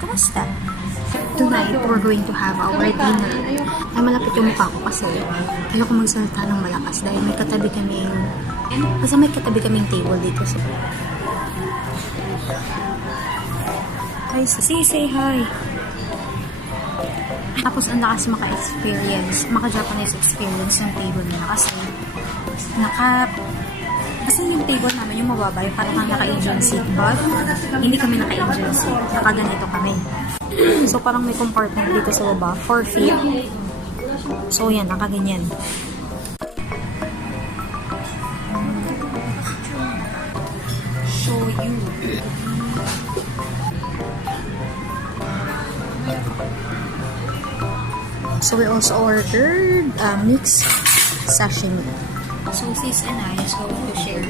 Kumusta? Tonight, we're going to have our dinner. Ay, malapit yung mukha ko kasi ayoko magsalita ng malakas dahil may katabi kaming table dito sa... Hi, say hi! Tapos, ang lakas maka-Japanese experience ng table nila kasi kasi yung table namin, yung mababa, yung parang naka-Asian seat, but hindi kami naka-Asian seat. Nakaganito kami. So, parang may compartment dito sa baba, 4 feet. So, yan, nakaganyan. Show you. So, we also ordered mixed sashimi. So, sis and I is going to share